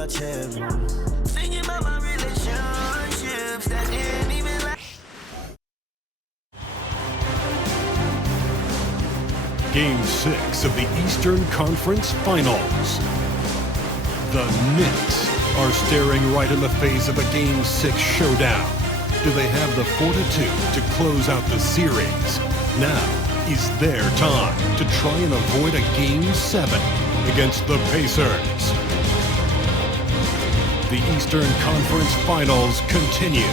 watch heaven. Thinking about my relationships that didn't even last. Game 6 of the Eastern Conference Finals. The Knicks are staring right in the face of a Game 6 showdown. Do they have the fortitude to close out the series? Now is their time to try and avoid a Game 7 against the Pacers. The Eastern Conference Finals continue.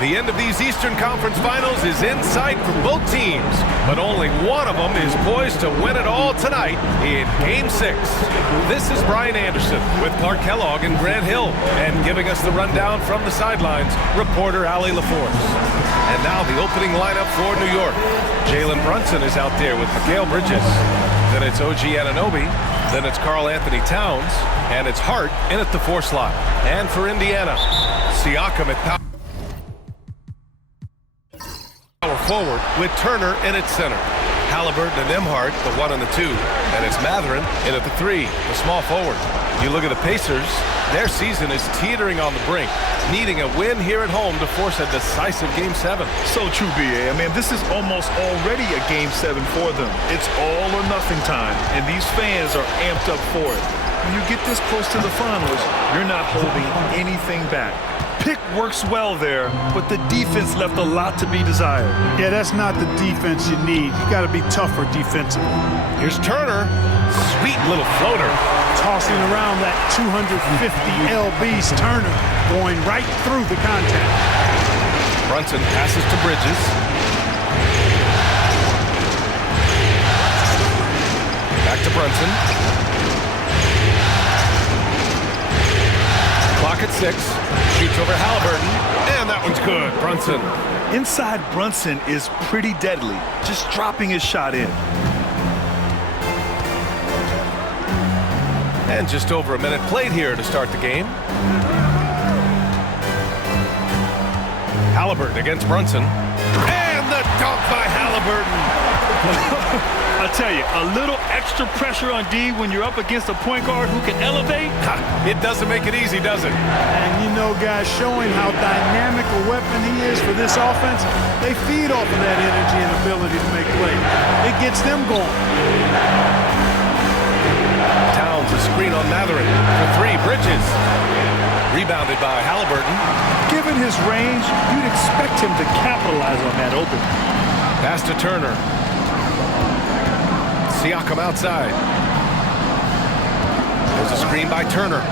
The end of these Eastern Conference Finals is in sight for both teams, but only one of them is poised to win it all tonight in Game 6. This is Brian Anderson with Clark Kellogg and Grant Hill, and giving us the rundown from the sidelines, reporter Allie LaForce. And now the opening lineup for New York. Jalen Brunson is out there with Mikal Bridges. Then it's OG Anunoby. Then it's Karl Anthony Towns. And it's Hart in at the 4 slot. And for Indiana, Siakam at power forward with Turner in at center. Halliburton and Nembhard, the 1 and the 2. And it's Mathurin in at the 3, the small forward. You look at the Pacers, their season is teetering on the brink, needing a win here at home to force a decisive Game 7. So true, B.A. I mean, this is almost already a Game 7 for them. It's all or nothing time, and these fans are amped up for it. When you get this close to the finals, you're not holding anything back. Pick works well there, but the defense left a lot to be desired. Yeah, that's not the defense you need. You got to be tougher defensively. Here's Turner. Sweet little floater. Tossing around that 250 lbs, Turner going right through the contact. Brunson passes to Bridges. Back to Brunson. Clock at 6. Shoots over Halliburton. And that one's good. Brunson. Inside Brunson is pretty deadly, just dropping his shot in. And just over a minute played here to start the game. Halliburton against Brunson. And the dunk by Halliburton. I tell you, a little extra pressure on D when you're up against a point guard who can elevate. It doesn't make it easy, does it? And you know, guys, showing how dynamic a weapon he is for this offense, they feed off of that energy and ability to make plays. It gets them going. Towns a screen on Mathurin for 3. Bridges. Rebounded by Halliburton. Given his range, you'd expect him to capitalize on that open. Pass to Turner. Siakam outside. There's a screen by Turner.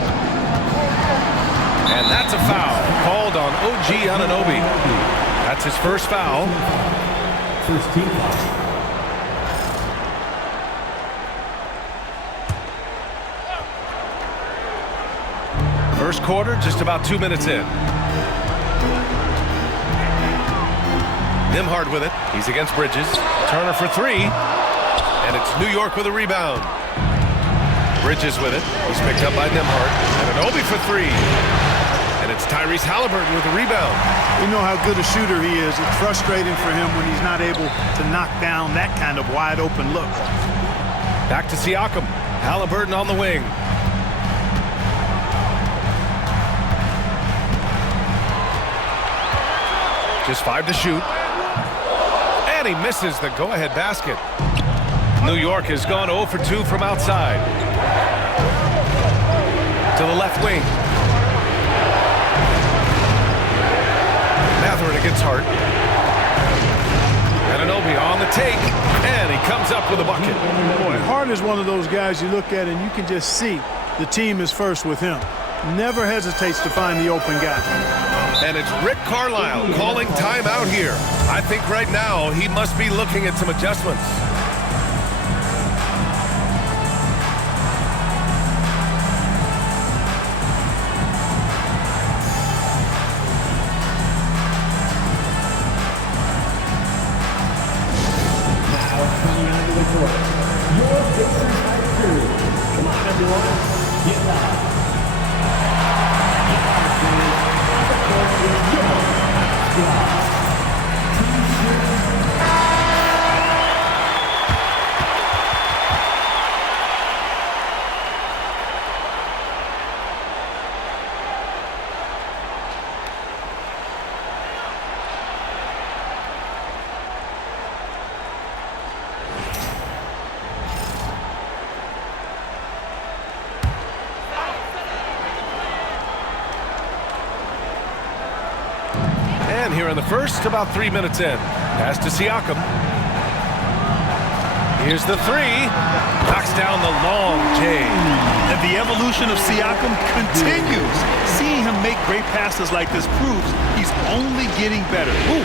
And that's a foul called on OG Anunoby. That's his first foul. First team foul. First quarter, just about 2 minutes in. Nembhard with it. He's against Bridges. Turner for 3. And it's New York with a rebound. Bridges with it. He's picked up by Nembhard. And Anunoby for 3. And it's Tyrese Halliburton with the rebound. You know how good a shooter he is. It's frustrating for him when he's not able to knock down that kind of wide open look. Back to Siakam. Halliburton on the wing. Just 5 to shoot. And he misses the go-ahead basket. New York has gone 0 for 2 from outside. To the left wing. Mathurin against Hart. Anunoby on the take. And he comes up with a bucket. Boy, Hart is one of those guys you look at and you can just see the team is first with him. Never hesitates to find the open guy. And it's Rick Carlisle calling timeout here. I think right now he must be looking at some adjustments. Now coming onto the court, your Pacers High Crew. Come on, everyone, get loud. again here in the first, about 3 minutes in. Pass to Siakam. Here's the three. Knocks down the long J. And the evolution of Siakam continues. Seeing him make great passes like this proves he's only getting better. Ooh,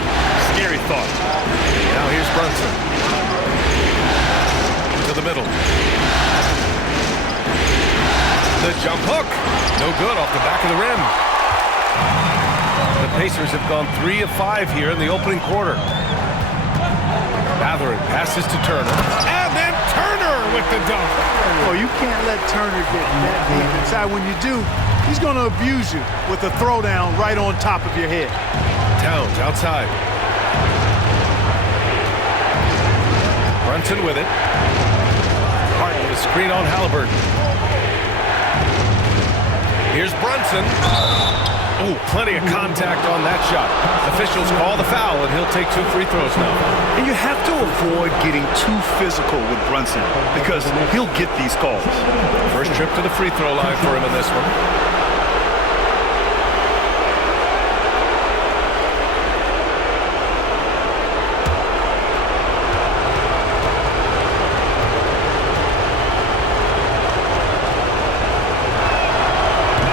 scary thought. Now here's Brunson. To the middle. The jump hook. No good off the back of the rim. The Pacers have gone 3 of 5 here in the opening quarter. Mathurin passes to Turner. And then Turner with the dunk. Oh, you can't let Turner get that deep inside. When you do, he's going to abuse you with a throwdown right on top of your head. Towns outside. Brunson with it. Harden with a screen on Halliburton. Here's Brunson. Oh, plenty of contact on that shot. Officials call the foul, and he'll take 2 free throws now. And you have to avoid getting too physical with Brunson because he'll get these calls. First trip to the free throw line for him in this one.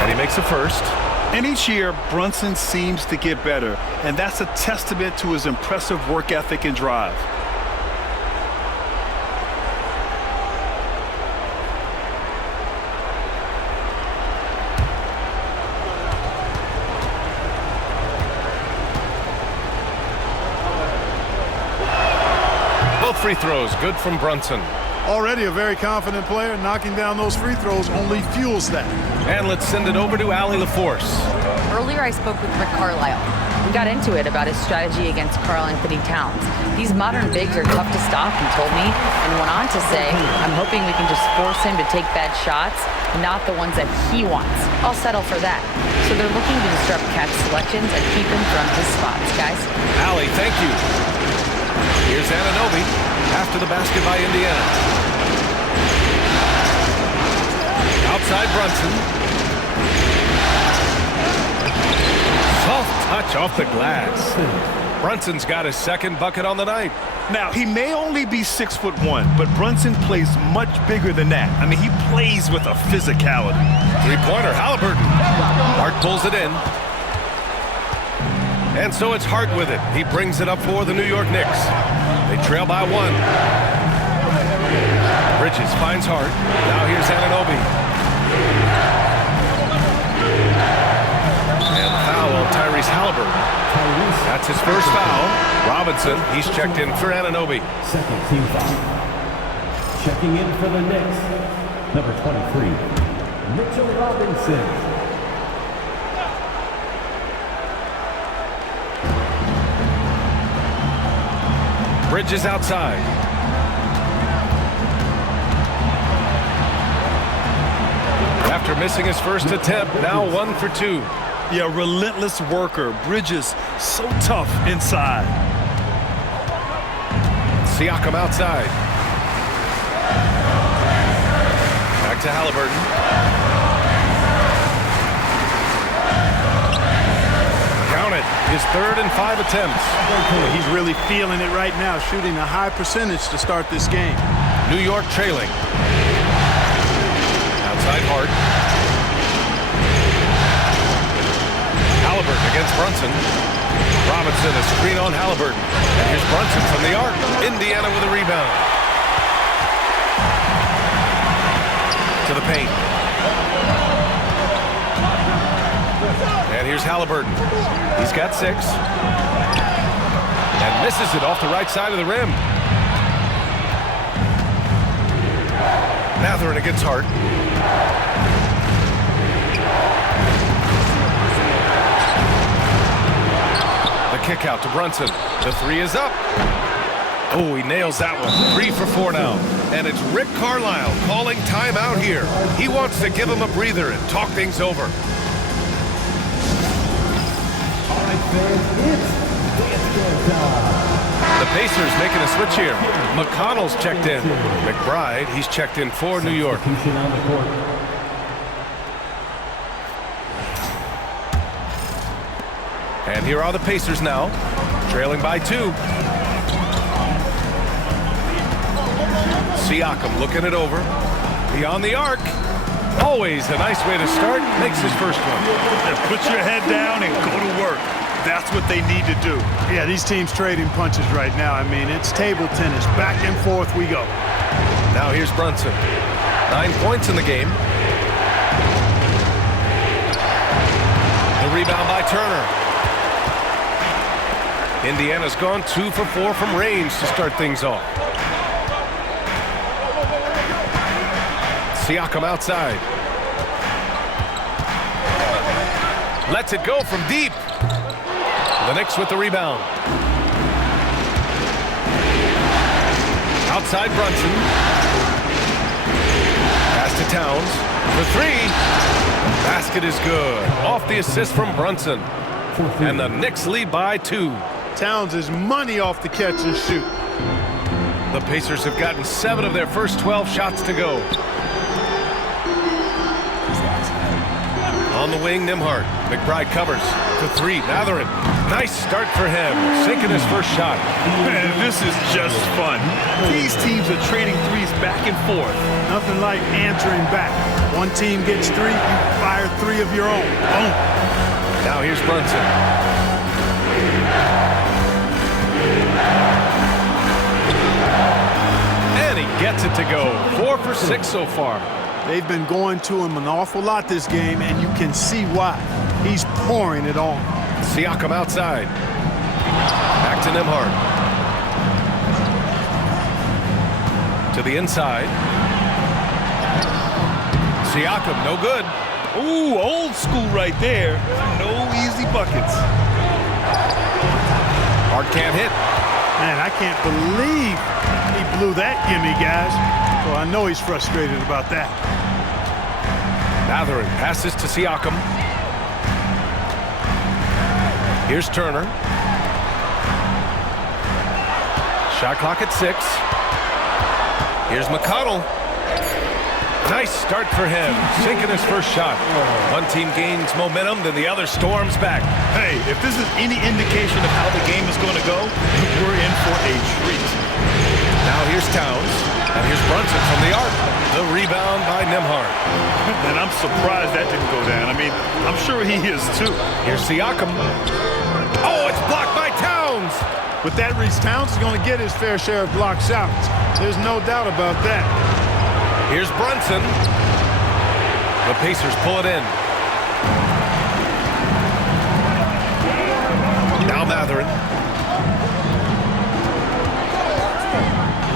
And he makes a first. And each year, Brunson seems to get better, and that's a testament to his impressive work ethic and drive. Both free throws, good from Brunson. Already a very confident player. Knocking down those free throws only fuels that. And let's send it over to Allie LaForce. Earlier, I spoke with Rick Carlisle. We got into it about his strategy against Karl Anthony Towns. These modern bigs are tough to stop, he told me, and went on to say, I'm hoping we can just force him to take bad shots, not the ones that he wants. I'll settle for that. So they're looking to disrupt Cat's selections and keep him from his spots, guys. Allie, thank you. Here's Anunoby after the basket by Indiana. Outside Brunson. Soft touch off the glass. Brunson's got his second bucket on the night. Now, he may only be 6'1", but Brunson plays much bigger than that. I mean, he plays with a physicality. Three-pointer, Halliburton. Hart pulls it in. And so it's Hart with it. He brings it up for the New York Knicks. They trail by 1. Bridges finds Hart. Now here's Anunoby. And the foul on Tyrese Halliburton. That's his first foul. Robinson, he's checked in for Anunoby. Second team foul. Checking in for the Knicks, number 23, Mitchell Robinson. Bridges outside. After missing his first attempt, now 1 for 2. Yeah, relentless worker. Bridges so tough inside. Siakam outside. Back to Halliburton. Count it. His 3rd and 5 attempts. He's really feeling it right now, shooting a high percentage to start this game. New York trailing. Outside Hart. Halliburton against Brunson. Robinson, a screen on Halliburton. And here's Brunson from the arc. Indiana with a rebound. To the paint. And here's Halliburton. He's got 6. And misses it off the right side of the rim. Mathurin against Hart. The kick out to Brunson. The 3 is up. Oh, he nails that one. 3 for 4 now. And it's Rick Carlisle calling timeout here. He wants to give him a breather and talk things over. All right, fans, it's dance time. The Pacers making a switch here. McConnell's checked in. McBride, he's checked in for New York. Substitution on the court. And here are the Pacers now, trailing by 2. Siakam looking it over. Beyond the arc. Always a nice way to start. Makes his first one. Yeah, put your head down and go to work. That's what they need to do. Yeah, these teams trading punches right now. I mean, it's table tennis. Back and forth we go. Now here's Brunson. 9 points in the game. The rebound by Turner. Indiana's gone 2 for 4 from range to start things off. Siakam outside. Lets it go from deep. The Knicks with the rebound. Outside Brunson. Pass to Towns. For 3. Basket is good. Off the assist from Brunson. And the Knicks lead by 2. Towns is money off the catch and shoot. The Pacers have gotten 7 of their first 12 shots to go. On the wing, Nembhard. McBride covers for 3. Mathurin. Nice start for him. Sinking his first shot. Man, this is just fun. These teams are trading threes back and forth. Nothing like answering back. One team gets 3, you fire 3 of your own. Boom. Now here's Brunson. And he gets it to go. 4 for 6 so far. They've been going to him an awful lot this game, and you can see why. He's pouring it on. Siakam outside. Back to Nembhard. To the inside. Siakam, no good. Ooh, old school right there. No easy buckets. Hart can't hit. Man, I can't believe he blew that gimme, guys. Well, I know he's frustrated about that. Mathurin passes to Siakam. Here's Turner. Shot clock at 6. Here's McConnell. Nice start for him. Sinking his first shot. One team gains momentum, then the other storms back. Hey, if this is any indication of how the game is going to go, we're in for a treat. Now here's Towns. And here's Brunson from the arc. The rebound by Nembhard. And I'm surprised that didn't go down. I mean, I'm sure he is too. Here's Siakam. Oh, it's blocked by Towns. With that, Reese, Towns is going to get his fair share of blocked shots. There's no doubt about that. Here's Brunson. The Pacers pull it in. Now Mathurin.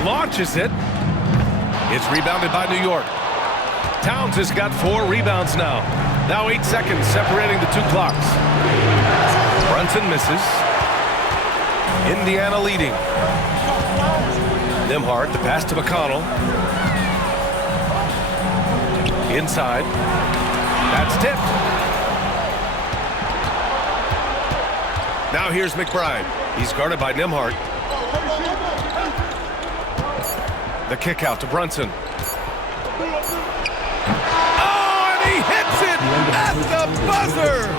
Launches it. It's rebounded by New York. Towns has got 4 rebounds now. Now 8 seconds separating the 2 clocks. Brunson misses. Indiana leading. Nembhard, the pass to McConnell. Inside. That's tipped. Now here's McBride. He's guarded by Nembhard. The kick out to Brunson. Oh, and he hits it at the buzzer.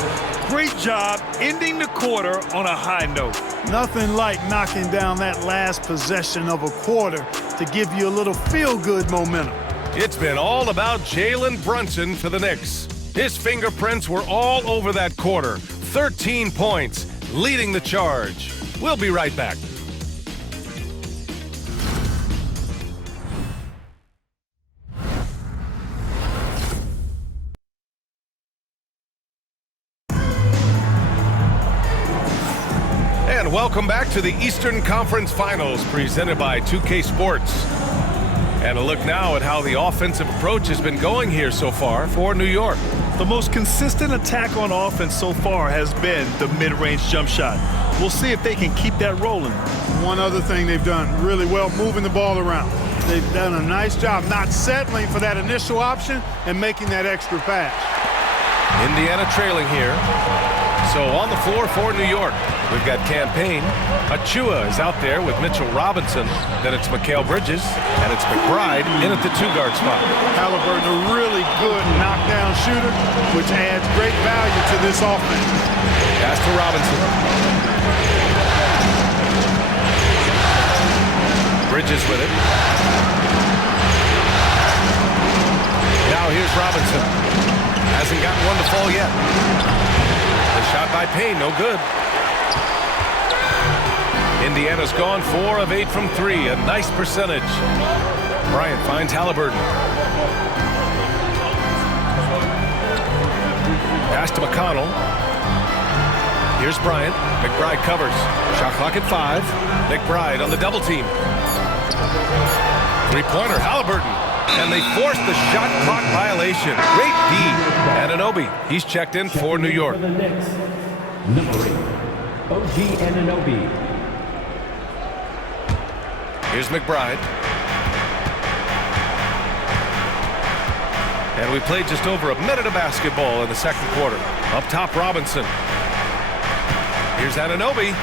Great job ending the quarter on a high note. Nothing like knocking down that last possession of a quarter to give you a little feel-good momentum. It's been all about Jalen Brunson for the Knicks. His fingerprints were all over that quarter. 13 points, leading the charge. We'll be right back. And welcome back to the Eastern Conference Finals presented by 2K Sports. And a look now at how the offensive approach has been going here so far for New York. The most consistent attack on offense so far has been the mid-range jump shot. We'll see if they can keep that rolling. One other thing they've done really well, moving the ball around. They've done a nice job not settling for that initial option and making that extra pass. Indiana trailing here. So on the floor for New York, we've got Campaign. Achua is out there with Mitchell Robinson. Then it's Mikal Bridges, and it's McBride in at the 2-guard spot. Halliburton, a really good knockdown shooter, which adds great value to this offense. Pass to Robinson. Bridges with it. Now here's Robinson. Hasn't gotten one to fall yet. The shot by Payne, no good. Indiana's gone 4 of 8 from 3, a nice percentage. Bryant finds Halliburton. Pass to McConnell. Here's Bryant. McBride covers. Shot clock at 5. McBride on the double team. Three-pointer, Halliburton. And they forced the shot clock violation. Great D. Anunoby, he's checked in for New York. For the Knicks, number 8, OG Anunoby. Here's McBride. And we played just over a minute of basketball in the second quarter. Up top, Robinson. Here's Anunoby.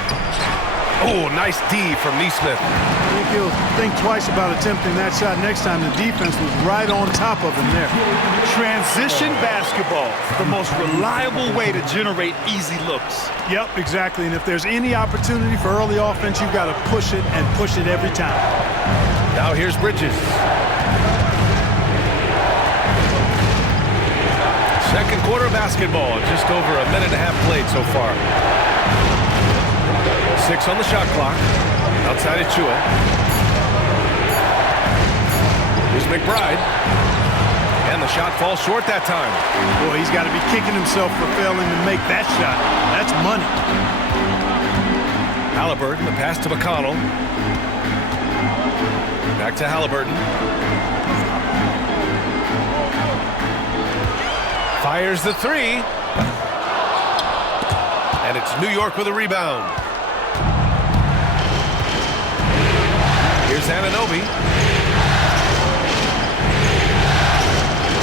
Oh, nice D from Neesmith. I think he'll think twice about attempting that shot next time. The defense was right on top of him there. Transition basketball, the most reliable way to generate easy looks. Yep, exactly. And if there's any opportunity for early offense, you've got to push it and push it every time. Now here's Bridges. Second quarter of basketball, just over a minute and a half played so far. 6 on the shot clock. Outside Achua. Here's McBride. And the shot falls short that time. Boy, he's got to be kicking himself for failing to make that shot. That's money. Halliburton, the pass to McConnell. Back to Halliburton. Fires the 3. And it's New York with a rebound. Here's Anunoby.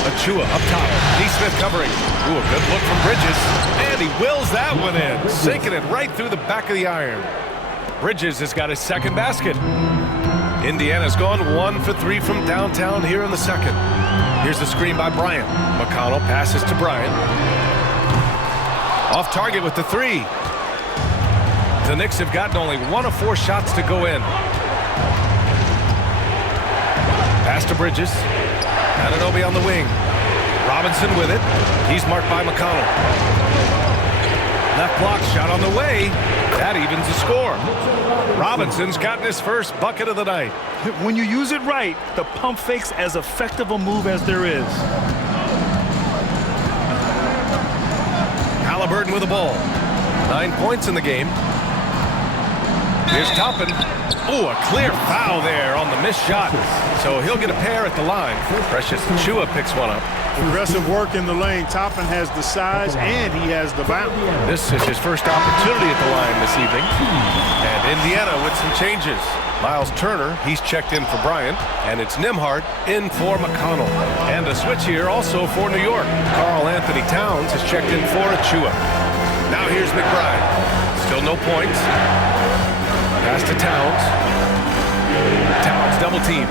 Achua up top. Neesmith covering. Ooh, a good look from Bridges. And he wills that one in. Sinking it right through the back of the iron. Bridges has got his second basket. Indiana's gone 1 for 3 from downtown here in the second. Here's the screen by Bryant. McConnell passes to Bryant. Off target with the 3. The Knicks have gotten only 1 of 4 shots to go in. Pass to Bridges. Anunoby on the wing. Robinson with it. He's marked by McConnell. Left block shot on the way. That evens the score. Robinson's gotten his first bucket of the night. When you use it right, the pump fake's as effective a move as there is. Halliburton with the ball. 9 points in the game. Here's Toppin. Oh, a clear foul there on the missed shot. So he'll get a pair at the line. Precious Achua picks one up. Aggressive work in the lane. Toppin has the size and he has the bounce. This is his first opportunity at the line this evening. And Indiana with some changes. Miles Turner, he's checked in for Bryant. And it's Nembhard in for McConnell. And a switch here also for New York. Karl Anthony Towns is checked in for Achua. Now here's McBride. Still no points. Pass to Towns. Towns double team.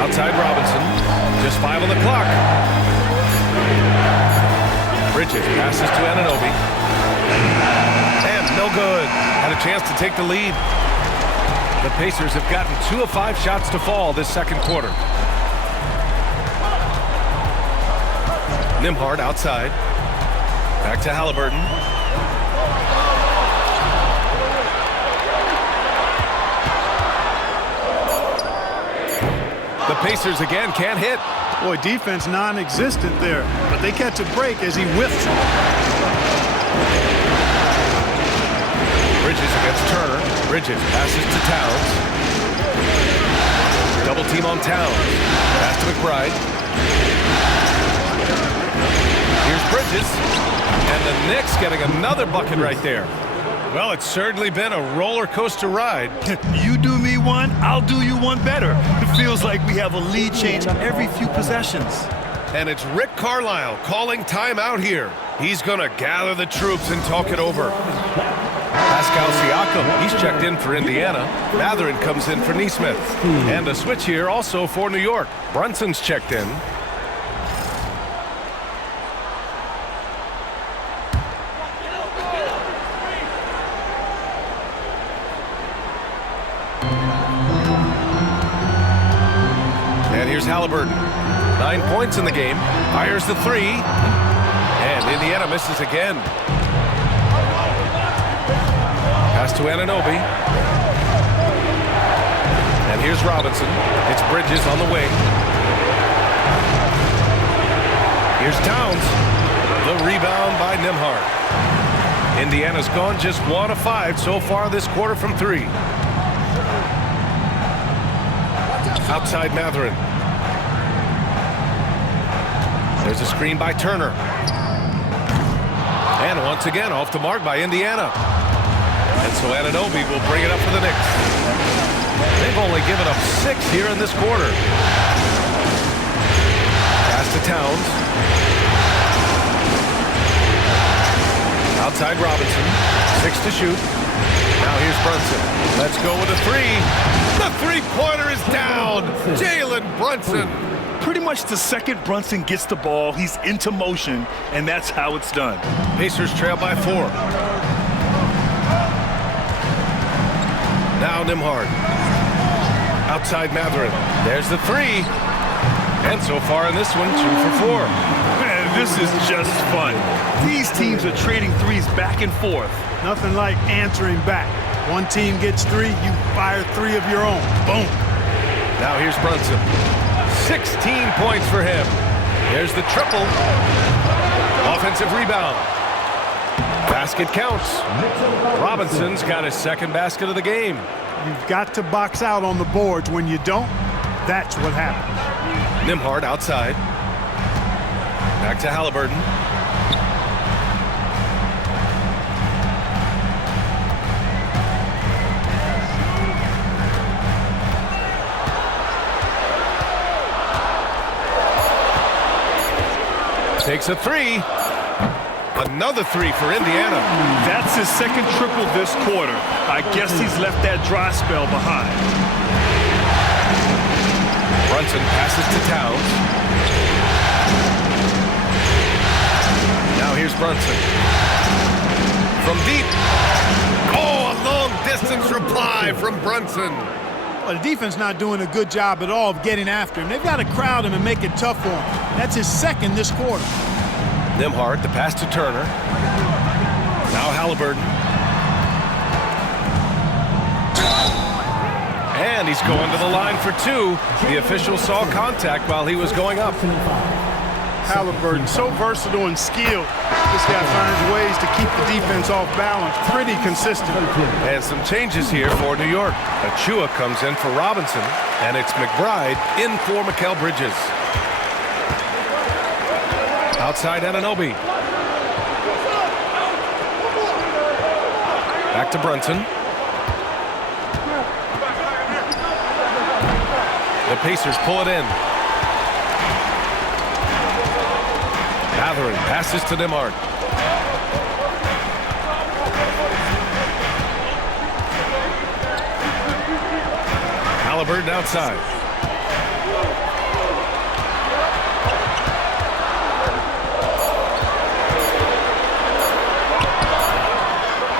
Outside Robinson. Just 5 on the clock. Bridges passes to Anunoby. And no good. Had a chance to take the lead. The Pacers have gotten 2 of 5 shots to fall this second quarter. Nembhard outside. Back to Halliburton. The Pacers again can't hit. Boy, defense non-existent there, but they catch a break as he whiffs. Bridges against Turner. Bridges passes to Towns. Double team on Towns. Pass to McBride. Here's Bridges. And the Knicks getting another bucket right there. Well, it's certainly been a roller coaster ride. You do me one, I'll do you one better. It feels like we have a lead change every few possessions. And it's Rick Carlisle calling timeout here. He's going to gather the troops and talk it over. Pascal Siakam, he's checked in for Indiana. Mathurin comes in for Nesmith. And a switch here also for New York. Brunson's checked in. And here's Halliburton. 9 points in the game. Fires the three. And Indiana misses again. Pass to Anunoby. And here's Robinson. It's Bridges on the wing. Here's Towns. The rebound by Nembhard. Indiana's gone just 1 of 5 so far this quarter from 3. Outside Mathurin. There's a screen by Turner. And once again off the mark by Indiana. And so Anunoby will bring it up for the Knicks. They've only given up 6 here in this quarter. Pass to Towns. Outside Robinson. 6 to shoot. Now here's Brunson. Let's go with a 3. The three-pointer is down. Jalen Brunson. Pretty much the second Brunson gets the ball, he's into motion, and that's how it's done. Pacers trail by 4. Now Nembhard. Outside Mathurin. There's the 3. And so far in this one, 2 for 4. Man, this is just fun. These teams are trading threes back and forth. Nothing like answering back. One team gets 3, you fire 3 of your own. Boom. Now here's Brunson. 16 points for him. There's the triple. Offensive rebound. Basket counts. Robinson's got his second basket of the game. You've got to box out on the boards. When you don't, that's what happens. Nembhard outside. Back to Halliburton. Takes a 3. Another 3 for Indiana. That's his second triple this quarter. I guess he's left that dry spell behind. Brunson passes to Towns. Now here's Brunson. From deep. Oh, a long-distance reply from Brunson. Well, the defense not doing a good job at all of getting after him. They've got to crowd him and make it tough for him. That's his second this quarter. Nembhard, the pass to Turner. Now Halliburton. And he's going to the line for 2. The official saw contact while he was going up. Halliburton, so versatile and skilled. This guy finds ways to keep the defense off balance. Pretty consistent. And some changes here for New York. Achua comes in for Robinson, and it's McBride in for Mikal Bridges. Outside Anunoby. Back to Brunson. The Pacers pull it in. Mathurin passes to Nembhard. Halliburton outside.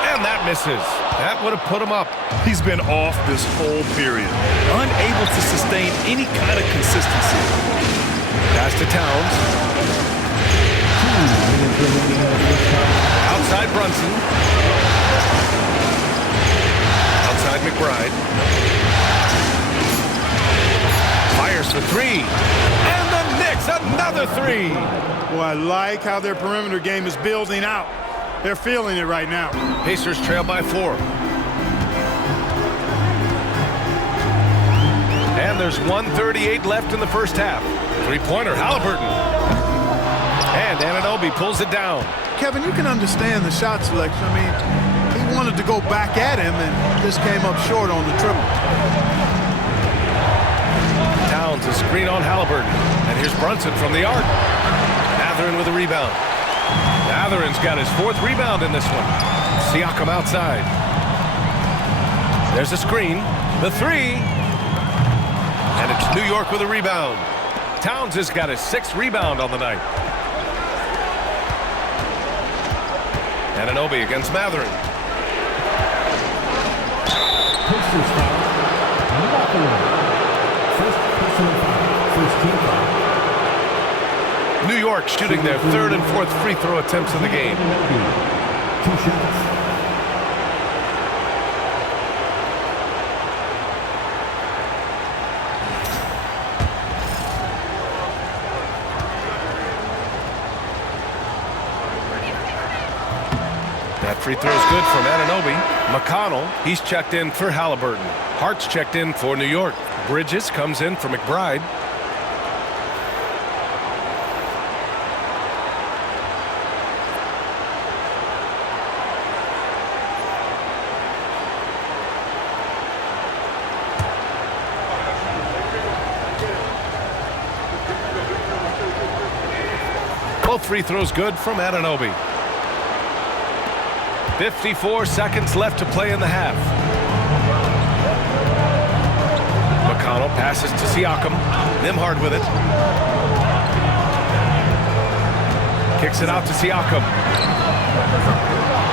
And that misses. That would have put him up. He's been off this whole period, unable to sustain any kind of consistency. Pass to Towns. Outside Brunson. Outside McBride. Fires for 3. And the Knicks, another 3. Well, I like how their perimeter game is building out. They're feeling it right now. Pacers trail by 4. And there's 1:38 left in the first half. Three-pointer, Halliburton. And Anunoby pulls it down. Kevin, you can understand the shot selection. I mean, he wanted to go back at him and just came up short on the triple. Towns, a screen on Halliburton. And here's Brunson from the arc. Mathurin with a rebound. Matherin's got his 4th rebound in this one. Siakam outside. There's a screen. The 3. And it's New York with a rebound. Towns has got his 6th rebound on the night. Anunoby against Mathurin. Pistons foul. Mathurin. First personal foul. First team foul. New York shooting their 3rd and 4th free throw attempts of the game. 2 shots. That free throw is good from Anunoby. McConnell, he's checked in for Halliburton. Hart's checked in for New York. Bridges comes in for McBride. Both free throws good from Anunoby. 54 seconds left to play in the half. McConnell passes to Siakam. Nembhard with it. Kicks it out to Siakam.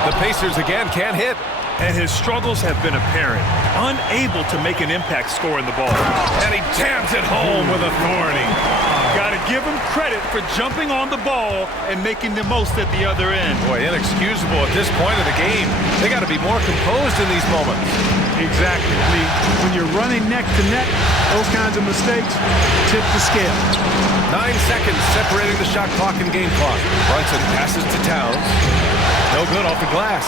The Pacers again can't hit. And his struggles have been apparent. Unable to make an impact scoring the ball. And he jams it home with authority. Got to give him credit for jumping on the ball and making the most at the other end. Boy, inexcusable at this point of the game. They got to be more composed in these moments. Exactly. I mean, when you're running neck to neck, those kinds of mistakes tip the scale. 9 seconds separating the shot clock and game clock. Brunson passes to Towns. No good off the glass.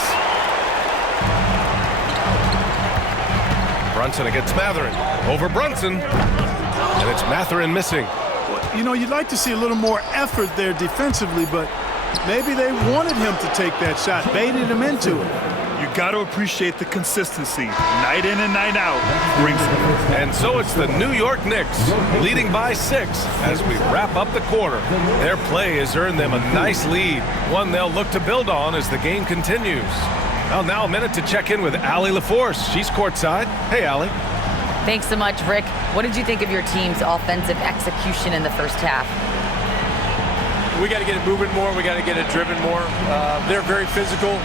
Brunson against Mathurin. Over Brunson. And it's Mathurin missing. Well, you know, you'd like to see a little more effort there defensively, but maybe they wanted him to take that shot, baited him into it. You got to appreciate the consistency. Night in and night out brings it. And so it's the New York Knicks leading by 6 as we wrap up the quarter. Their play has earned them a nice lead, one they'll look to build on as the game continues. Well, now a minute to check in with Allie LaForce. She's courtside. Hey, Allie. Thanks so much, Rick. What did you think of your team's offensive execution in the first half? We got to get it moving more. We got to get it driven more. They're very physical.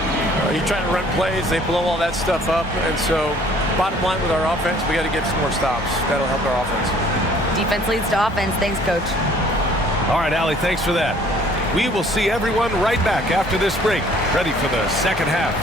You're trying to run plays. They blow all that stuff up. And so bottom line with our offense, we got to get some more stops. That'll help our offense. Defense leads to offense. Thanks, Coach. All right, Allie, thanks for that. We will see everyone right back after this break, ready for the second half.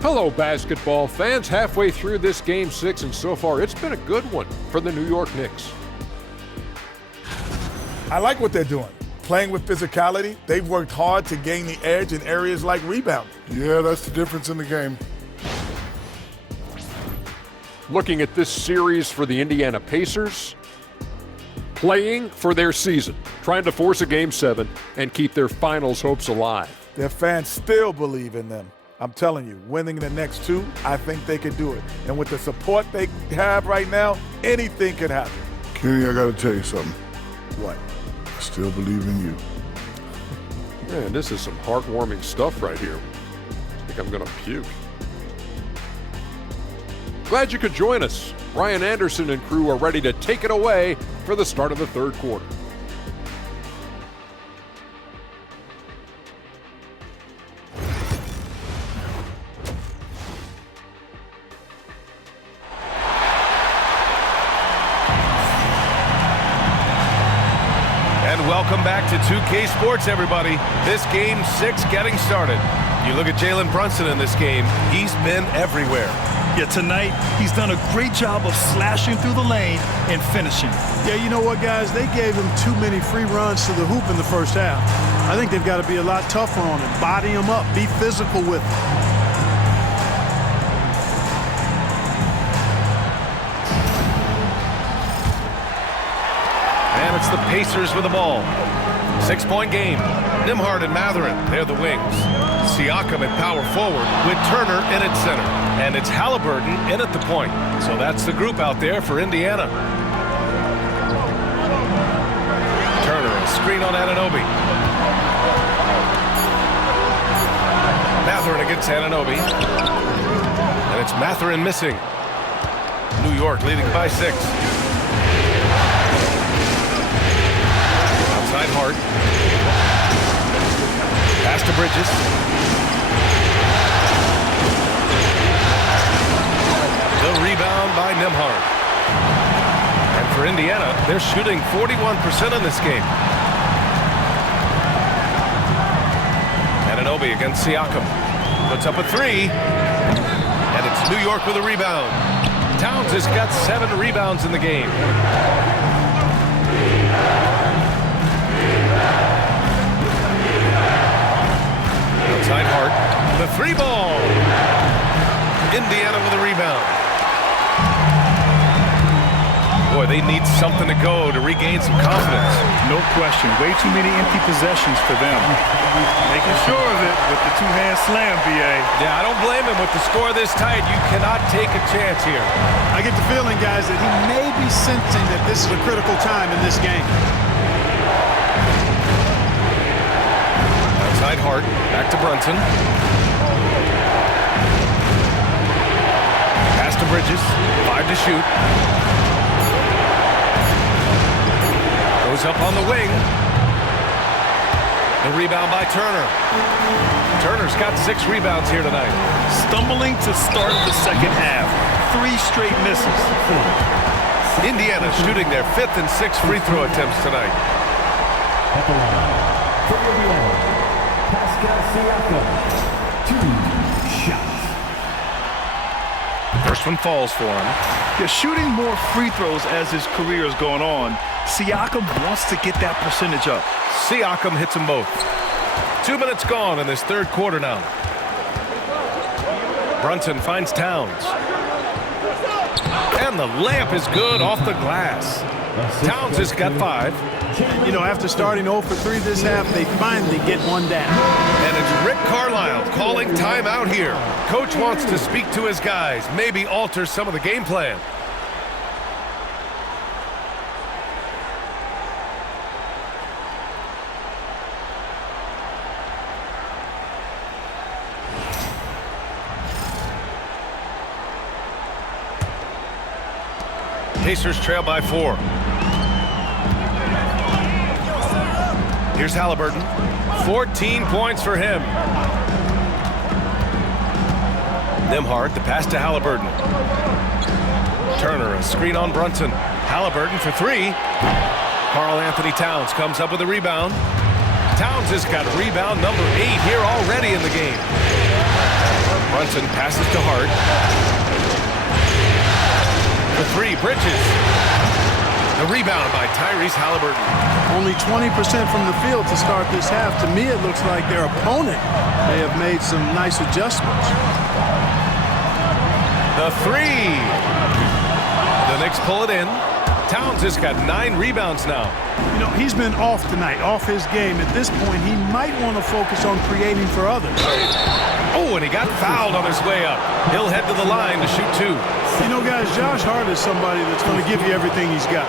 Hello, basketball fans. Halfway through this Game 6, and so far it's been a good one for the New York Knicks. I like what they're doing. Playing with physicality, they've worked hard to gain the edge in areas like rebounding. Yeah, that's the difference in the game. Looking at this series for the Indiana Pacers, playing for their season, trying to force a Game 7 and keep their finals hopes alive. Their fans still believe in them. I'm telling you, winning the next 2, I think they could do it. And with the support they have right now, anything could happen. Kenny, I got to tell you something. What? I still believe in you. Man, this is some heartwarming stuff right here. I think I'm going to puke. Glad you could join us. Ryan Anderson and crew are ready to take it away for the start of the third quarter. Welcome back to 2K Sports, everybody. This Game 6 getting started. You look at Jalen Brunson in this game, he's been everywhere. Yeah, tonight, he's done a great job of slashing through the lane and finishing. Yeah, you know what, guys? They gave him too many free runs to the hoop in the first half. I think they've got to be a lot tougher on him, body him up, be physical with him. And it's the Pacers with the ball. 6-point game. Nembhard and Mathurin, they're the wings. Siakam at power forward with Turner in at center. And it's Halliburton in at the point. So that's the group out there for Indiana. Turner, a screen on Anunoby. Mathurin against Anunoby. And it's Mathurin missing. New York leading by 6. Outside Hart. Pass to Bridges. The rebound by Nembhard. And for Indiana, they're shooting 41% in this game. Anunoby against Siakam. Puts up a 3. And it's New York with a rebound. Towns has got 7 rebounds in the game. Outside Hart. The 3-ball. Indiana with a rebound. Boy, they need something to go to regain some confidence. No question. Way too many empty possessions for them. Making sure of it with the two-hand slam, BA. Yeah, I don't blame him. With the score this tight, you cannot take a chance here. I get the feeling, guys, that he may be sensing that this is a critical time in this game. Outside Hart, back to Brunson. Pass to Bridges, 5 to shoot. Goes up on the wing. The rebound by Turner. Turner's got 6 rebounds here tonight. Stumbling to start the second half. 3 straight misses. Indiana shooting their 5th and 6th free throw attempts tonight. At the line, for Indiana, Pascal Siakam, 2 shots. First one falls for him. Yeah, shooting more free throws as his career is going on. Siakam wants to get that percentage up. Siakam hits them both. 2 minutes gone in this third quarter now. Brunson finds Towns. And the layup is good off the glass. Towns has got 5. You know, after starting 0 for 3 this half, they finally get one down. And it's Rick Carlisle calling timeout here. Coach wants to speak to his guys, maybe alter some of the game plan. Pacers trail by 4. Here's Halliburton. 14 points for him. Nembhard, the pass to Halliburton. Turner, a screen on Brunson. Halliburton for 3. Karl Anthony Towns comes up with a rebound. Towns has got rebound number 8 here already in the game. Brunson passes to Hart. For 3, Bridges. The rebound by Tyrese Halliburton. Only 20% from the field to start this half. To me, it looks like their opponent may have made some nice adjustments. The 3. The Knicks pull it in. Towns has got 9 rebounds now. You know, he's been off tonight, off his game. At this point, he might want to focus on creating for others. Oh, and he got fouled on his way up. He'll head to the line to shoot 2. You know, guys, Josh Hart is somebody that's going to give you everything he's got.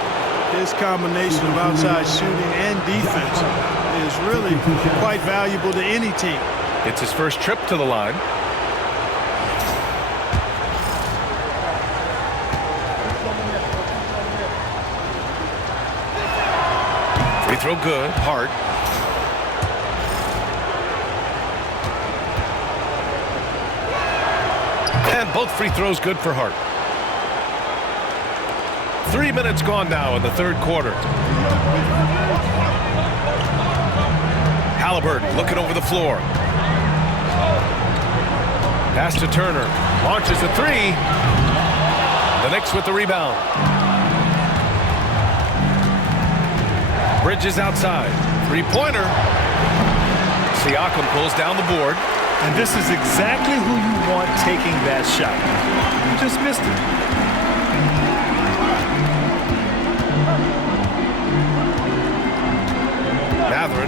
His combination of outside shooting and defense is really quite valuable to any team. It's his first trip to the line. Free throw good. Hart. And both free throws good for Hart. 3 minutes gone now in the third quarter. Halliburton looking over the floor. Pass to Turner. Launches a 3. The Knicks with the rebound. Bridges outside. 3-pointer. Siakam pulls down the board. And this is exactly who you want taking that shot. You just missed it.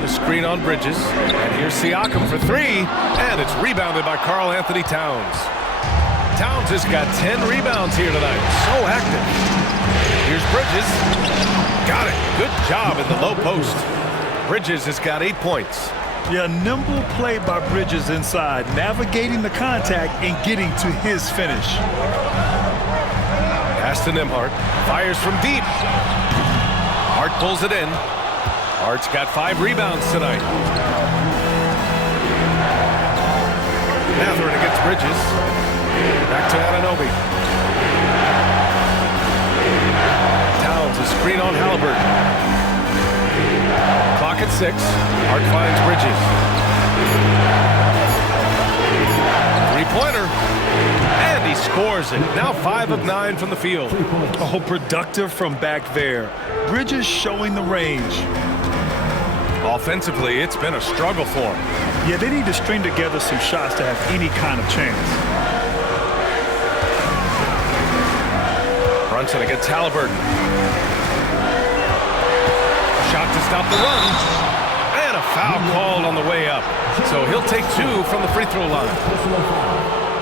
screen on Bridges. And here's Siakam for three. And it's rebounded by Karl Anthony Towns. Towns has got 10 rebounds here tonight. So active. Here's Bridges. Got it. Good job in the low post. Bridges has got 8 points. Yeah, nimble play by Bridges inside, navigating the contact and getting to his finish. Pass to Nembhard. Fires from deep. Hart pulls it in. Hart's got 5 rebounds tonight. Mathurin against Bridges. Back to Anunoby. Towns a screen on Halliburton. Clock at 6. Hart finds Bridges. Three-pointer. And he scores it. Now 5 of 9 from the field. Oh, productive from back there. Bridges showing the range. Offensively, it's been a struggle for him. Yeah, they need to string together some shots to have any kind of chance. Brunson against Halliburton. Shot to stop the run. And a foul called on the way up. So he'll take 2 from the free throw line.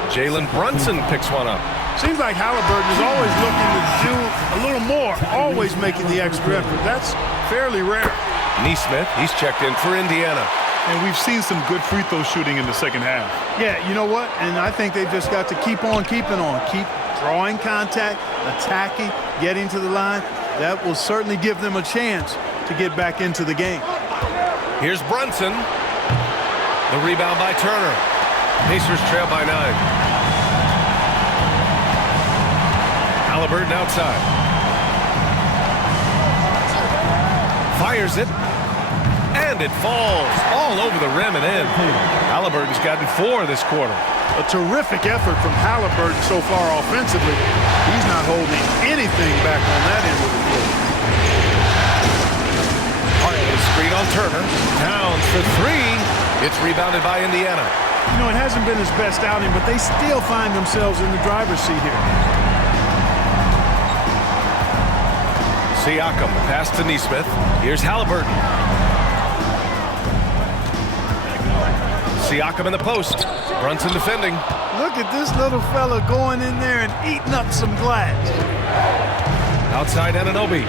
Jalen Brunson picks one up. Seems like Halliburton is always looking to do a little more, always making the extra effort. That's fairly rare. Nesmith, he's checked in for Indiana. And we've seen some good free throw shooting in the second half. Yeah, you know what? And I think they've just got to keep on keeping on. Keep drawing contact, attacking, getting to the line. That will certainly give them a chance to get back into the game. Here's Brunson. The rebound by Turner. Pacers trail by 9. Halliburton outside. Fires it. And it falls all over the rim and in. Halliburton's gotten 4 this quarter. A terrific effort from Halliburton so far offensively. He's not holding anything back on that end of the floor. Hartley screen on Turner. Towns for 3. It's rebounded by Indiana. You know, it hasn't been his best outing, but they still find themselves in the driver's seat here. Siakam, pass to Nesmith. Here's Halliburton. Siakam in the post. Brunson defending. Look at this little fella going in there and eating up some glass. Outside Anunoby.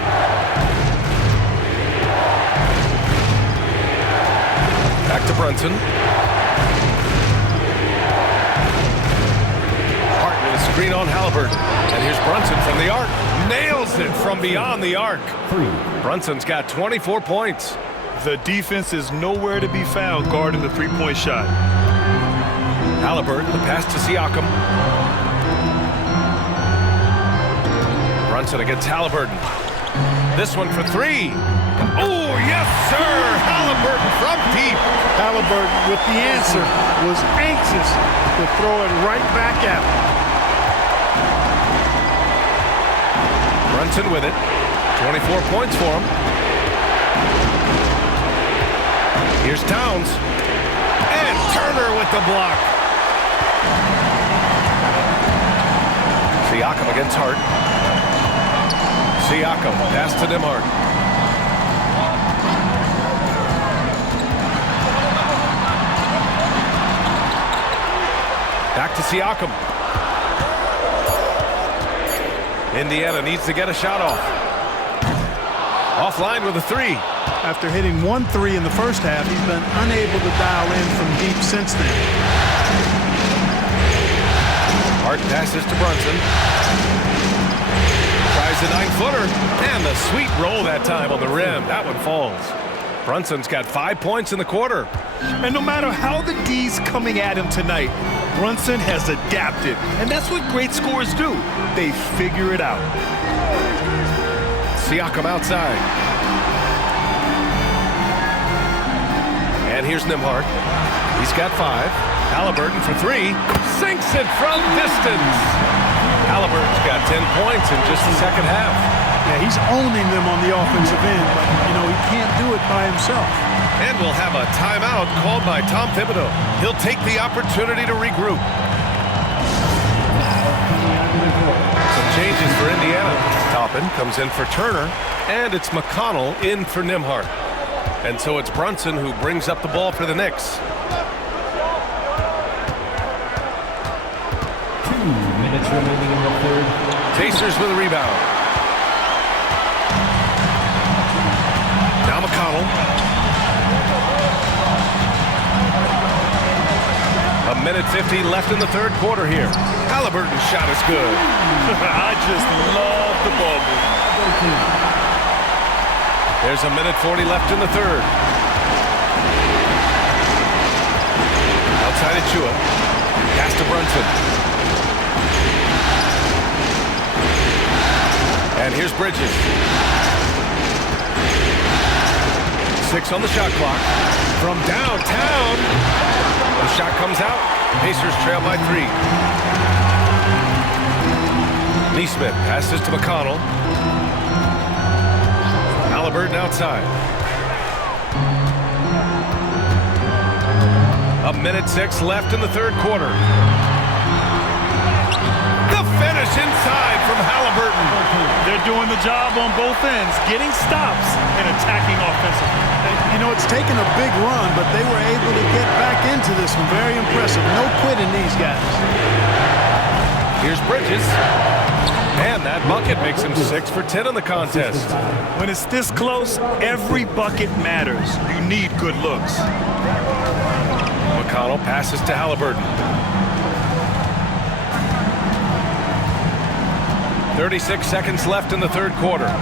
Back to Brunson. Hart with a screen on Halliburton. And here's Brunson from the arc. Nails it from beyond the arc. Brunson's got 24 points. The defense is nowhere to be found guarding the three-point shot. Halliburton, the pass to Siakam. Brunson against Halliburton. This one for 3. Oh, yes, sir! Halliburton from deep. Halliburton with the answer was anxious to throw it right back at him. Brunson with it. 24 points for him. Here's Towns. And Turner with the block. Siakam against Hart. Siakam, pass to Nembhard. Back to Siakam. Indiana needs to get a shot off. Offline with a 3. After hitting 1 3 in the first half, he's been unable to dial in from deep since then. Hart passes to Brunson. Tries a 9-footer. And the sweet roll that time on the rim. That one falls. Brunson's got 5 points in the quarter. And no matter how the D's coming at him tonight, Brunson has adapted. And that's what great scorers do. They figure it out. Siakam outside. And here's Nembhard. He's got 5. Halliburton for 3. Sinks it from distance. Halliburton's got 10 points in just the second half. Yeah, he's owning them on the offensive end, but, you know, he can't do it by himself. And we'll have a timeout called by Tom Thibodeau. He'll take the opportunity to regroup. Some changes for Indiana. Toppin comes in for Turner, and it's McConnell in for Nembhard. And so it's Brunson who brings up the ball for the Knicks. 2 minutes remaining in the third. Pacers with a rebound. Now McConnell. A minute 50 left in the third quarter here. Halliburton's shot is good. I just love the ball movement. There's a minute 40 left in the third. Outside Achua. Pass to Brunson. And here's Bridges. 6 on the shot clock. From downtown. The shot comes out. Pacers trail by 3. Neesmith passes to McConnell. Halliburton outside. A minute 6 left in the third quarter. The finish inside from Halliburton. They're doing the job on both ends, getting stops and attacking offensively. You know, it's taken a big run, but they were able to get back into this one. Very impressive. No quitting these guys. Here's Bridges. And that bucket makes him 6 for 10 in the contest. When it's this close, every bucket matters. You need good looks. McConnell passes to Halliburton. 36 seconds left in the third quarter.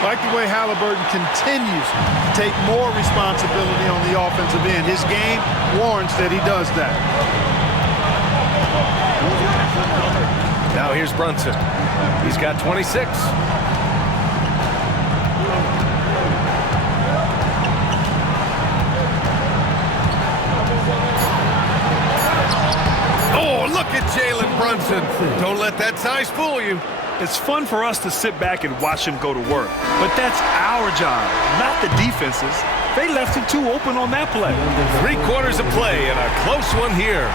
I like the way Halliburton continues to take more responsibility on the offensive end. His game warrants that he does that. Now here's Brunson. He's got 26. Oh, look at Jalen Brunson. Don't let that size fool you. It's fun for us to sit back and watch him go to work. But that's our job, not the defense's. They left him too open on that play. 3 quarters of play and a close one here.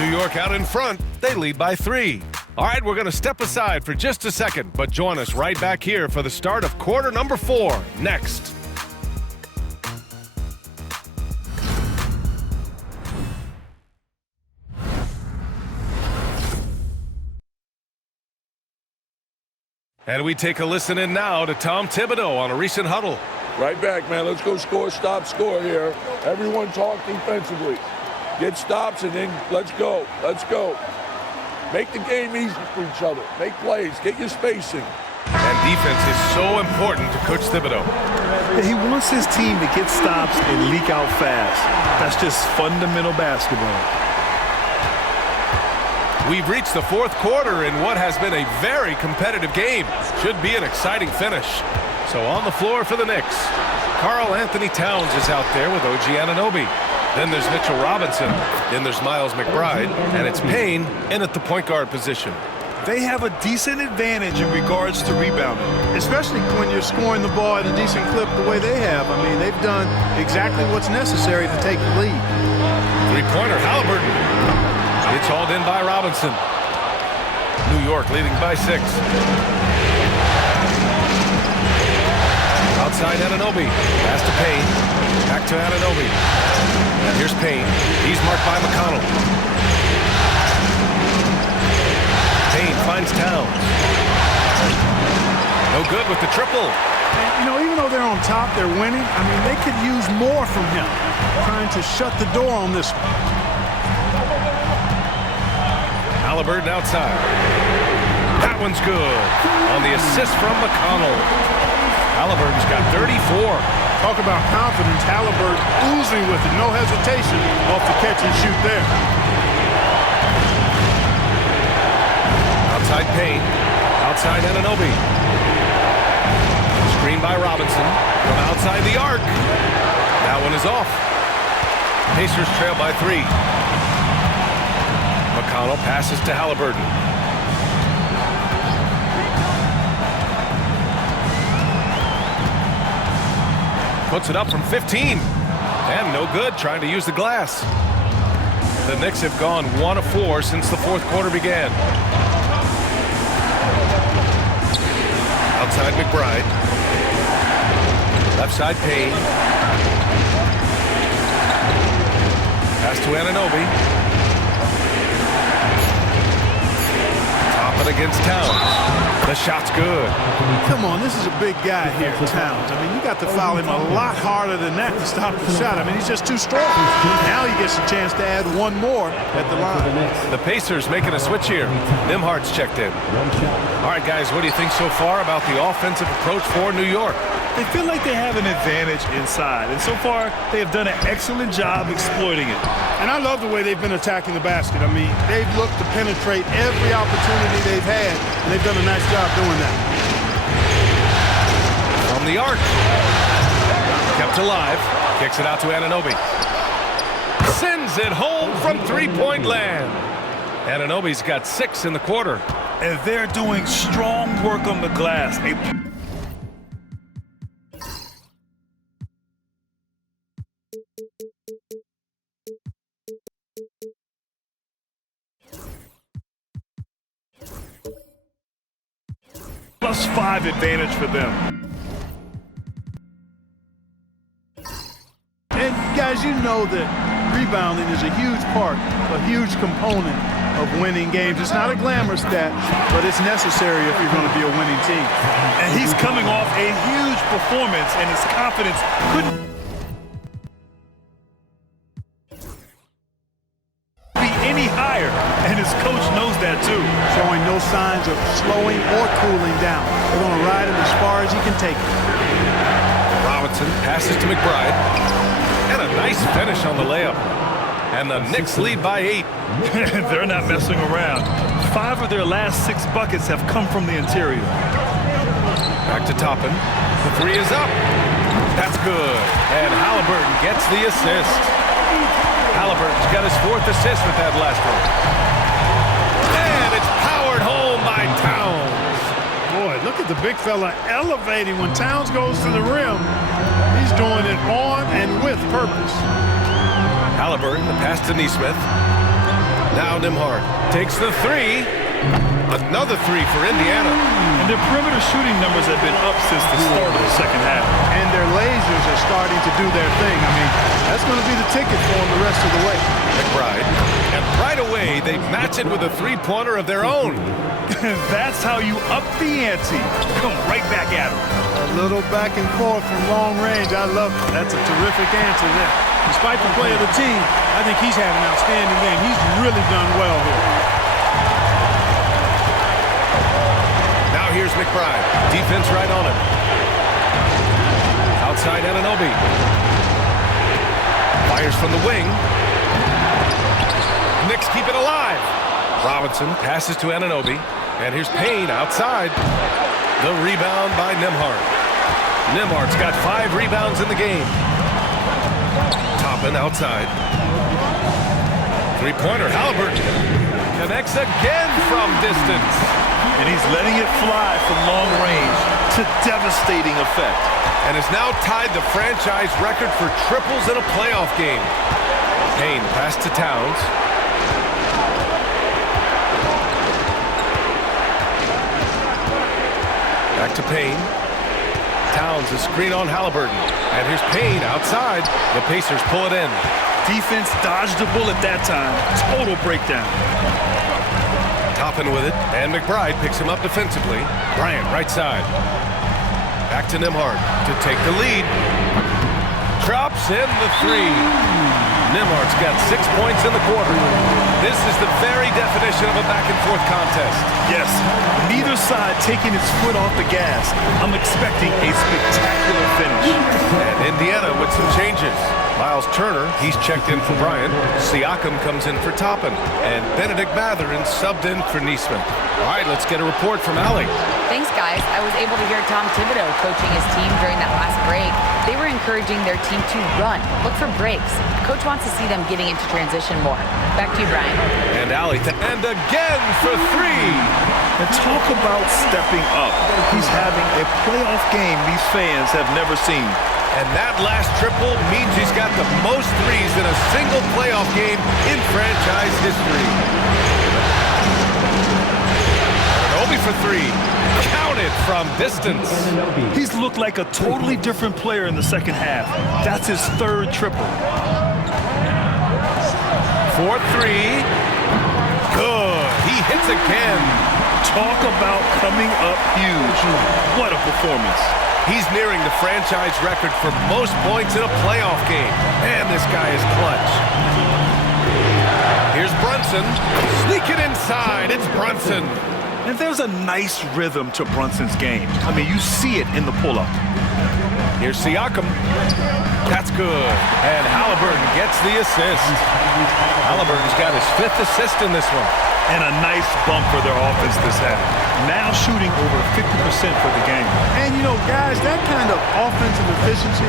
New York out in front. They lead by 3. All right, we're going to step aside for just a second, but join us right back here for the start of quarter number 4 next. And we take a listen in now to Tom Thibodeau on a recent huddle. Right back, man. Let's go score, stop, score here. Everyone talk defensively. Get stops and then let's go. Let's go. Make the game easy for each other. Make plays. Get your spacing. And defense is so important to Coach Thibodeau. He wants his team to get stops and leak out fast. That's just fundamental basketball. We've reached the fourth quarter in what has been a very competitive game. Should be an exciting finish. So on the floor for the Knicks, Karl Anthony Towns is out there with OG Anunoby. Then there's Mitchell Robinson. Then there's Miles McBride. And it's Payne in at the point guard position. They have a decent advantage in regards to rebounding. Especially when you're scoring the ball at a decent clip the way they have. I mean, they've done exactly what's necessary to take the lead. Three-pointer, Halliburton. It's hauled in by Robinson. New York leading by 6. Outside Anunoby. Pass to Payne. Back to Anunoby. And here's Payne. He's marked by McConnell. Payne finds Towns. No good with the triple. And, you know, even though they're on top, they're winning. I mean, they could use more from him. Trying to shut the door on this one. Halliburton outside. That one's good. On the assist from McConnell. Halliburton's got 34. Talk about confidence. Halliburton oozing with it. No hesitation off the catch and shoot there. Outside Payne. Outside Anunoby. Screen by Robinson. From outside the arc. That one is off. Pacers trail by 3. McConnell passes to Halliburton. Puts it up from 15. And no good, trying to use the glass. The Knicks have gone 1 of 4 since the fourth quarter began. Outside McBride. Left side Payne. Pass to Anunoby. Toppin against Towns. The shot's good. Come on, this is a big guy here, Towns. I mean, you got to foul him a lot harder than that to stop the shot. I mean, he's just too strong. Now he gets a chance to add one more at the line. The Pacers making a switch here. Nembhard's checked in. All right, guys, what do you think so far about the offensive approach for New York? They feel like they have an advantage inside, and so far they have done an excellent job exploiting it. And I love the way they've been attacking the basket. I mean, they've looked to penetrate every opportunity they've had, and they've done a nice job doing that. From the arc. Kept alive. Kicks it out to Anunoby. Sends it home from three-point land. Anunoby's got 6 in the quarter. And they're doing strong work on the glass. +5 advantage for them. And guys, you know that rebounding is a huge part, a huge component of winning games. It's not a glamour stat, but it's necessary if you're going to be a winning team. And he's coming off a huge performance, and his confidence couldn't be any higher, and his coach knows that too. Showing no signs of slowing or cooling down. They're going to ride him as far as he can take it. Robinson passes to McBride. And a nice finish on the layup. And the Knicks lead by 8. They're not messing around. 5 of their last 6 buckets have come from the interior. Back to Toppin. The 3 is up. That's good. And Halliburton gets the assist. Halliburton's got his 4th assist with that last one. And it's powered home by Towns. Boy, look at the big fella elevating when Towns goes to the rim. He's doing it on and with purpose. Halliburton, the pass to Nesmith. Now Nembhard takes the 3. Another 3 for Indiana. And their perimeter shooting numbers have been up since the start of the second half. And their lasers are starting to do their thing. I mean, that's going to be the ticket for them the rest of the way. McBride. And right away, they match it with a 3-pointer of their own. That's how you up the ante. Come right back at him. A little back and forth from long range. I love it. That's a terrific answer there. Despite the play of the team, I think he's had an outstanding game. He's really done well here. Now here's McBride. Defense right on him. Outside Anunoby. Fires from the wing. Knicks keep it alive. Robinson passes to Anunoby. And here's Payne outside. The rebound by Nembhard. Nembhard's got 5 rebounds in the game. Toppin outside. 3-pointer. Halliburton connects again from distance. And he's letting it fly from long range to devastating effect. And has now tied the franchise record for triples in a playoff game. Payne pass to Towns. Back to Payne. Towns, a screen on Halliburton. And here's Payne outside. The Pacers pull it in. Defense dodged the bullet that time. Total breakdown. Toppin with it. And McBride picks him up defensively. Bryant, right side. Back to Nembhard to take the lead. Drops in the 3. Nembhard's got 6 points in the quarter. This is the very definition of a back-and-forth contest. Yes, neither side taking its foot off the gas. I'm expecting a spectacular finish. And Indiana with some changes. Miles Turner, he's checked in for Bryant. Siakam comes in for Toppin. And Benedict Mathurin subbed in for Nesmith. All right, let's get a report from Allie. Thanks, guys. I was able to hear Tom Thibodeau coaching his team during that last break. They were encouraging their team to run, look for breaks. Coach wants to see them getting into transition more. Back to you, Brian. And Allie, and again for 3. And talk about stepping up. He's having a playoff game these fans have never seen. And that last triple means he's got the most threes in a single playoff game in franchise history. Anunoby for three. Counted from distance. He's looked like a totally different player in the second half. That's his third triple. 4-3. Good. He hits again. Talk about coming up huge. What a performance. He's nearing the franchise record for most points in a playoff game. Man, this guy is clutch. Here's Brunson. Sneaking inside. It's Brunson. And there's a nice rhythm to Brunson's game. I mean, you see it in the pull-up. Here's Siakam. That's good. And Halliburton gets the assist. Halliburton's got his 5th assist in this one. And a nice bump for their offense this half. Now shooting over 50% for the game. And, you know, guys, that kind of offensive efficiency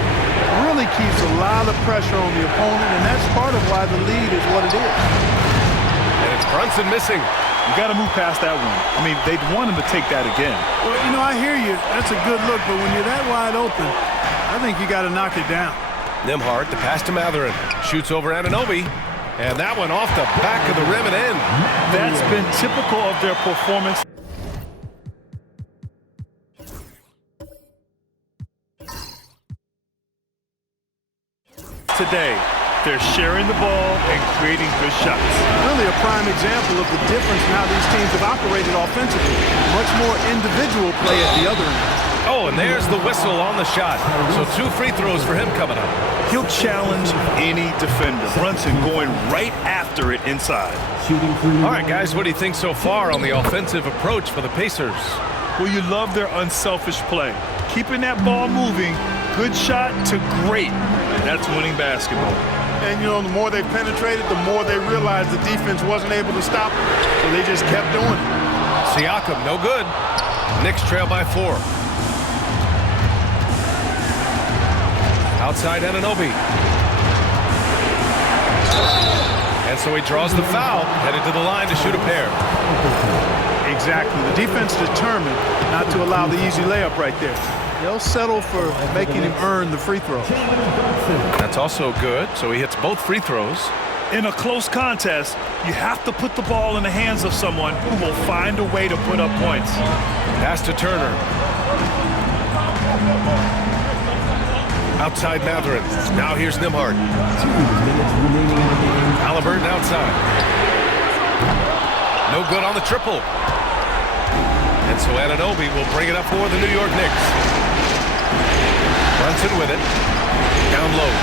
really keeps a lot of pressure on the opponent, and that's part of why the lead is what it is. And it's Brunson missing. You got to move past that one. I mean, they'd want him to take that again. Well, you know, I hear you. That's a good look, but when you're that wide open, I think you got to knock it down. Nembhard, the pass to Mathurin. Shoots over Anunoby. And that one off the back of the rim and in. That's been typical of their performance. Today, they're sharing the ball and creating good shots. Really a prime example of the difference in how these teams have operated offensively. Much more individual play at the other end. Oh, and there's the whistle on the shot. So 2 free throws for him coming up. He'll challenge any defender. Brunson going right after it inside. All right, guys, what do you think so far on the offensive approach for the Pacers? Well, you love their unselfish play. Keeping that ball moving, good shot to great. That's winning basketball. And, you know, the more they penetrated, the more they realized the defense wasn't able to stop them. So they just kept doing it. Siakam, no good. Knicks trail by 4. Outside Anunoby. And so he draws the foul, headed to the line to shoot a pair. Exactly. The defense determined not to allow the easy layup right there. They'll settle for making him earn the free throw. That's also good, so he hits both free throws. In a close contest, you have to put the ball in the hands of someone who will find a way to put up points. Pass to Turner. Outside Mathurin. Now here's Nembhard. 2 minutes remaining in the game. Halliburton outside. No good on the triple. And so Anunoby will bring it up for the New York Knicks. Brunson with it. Down low.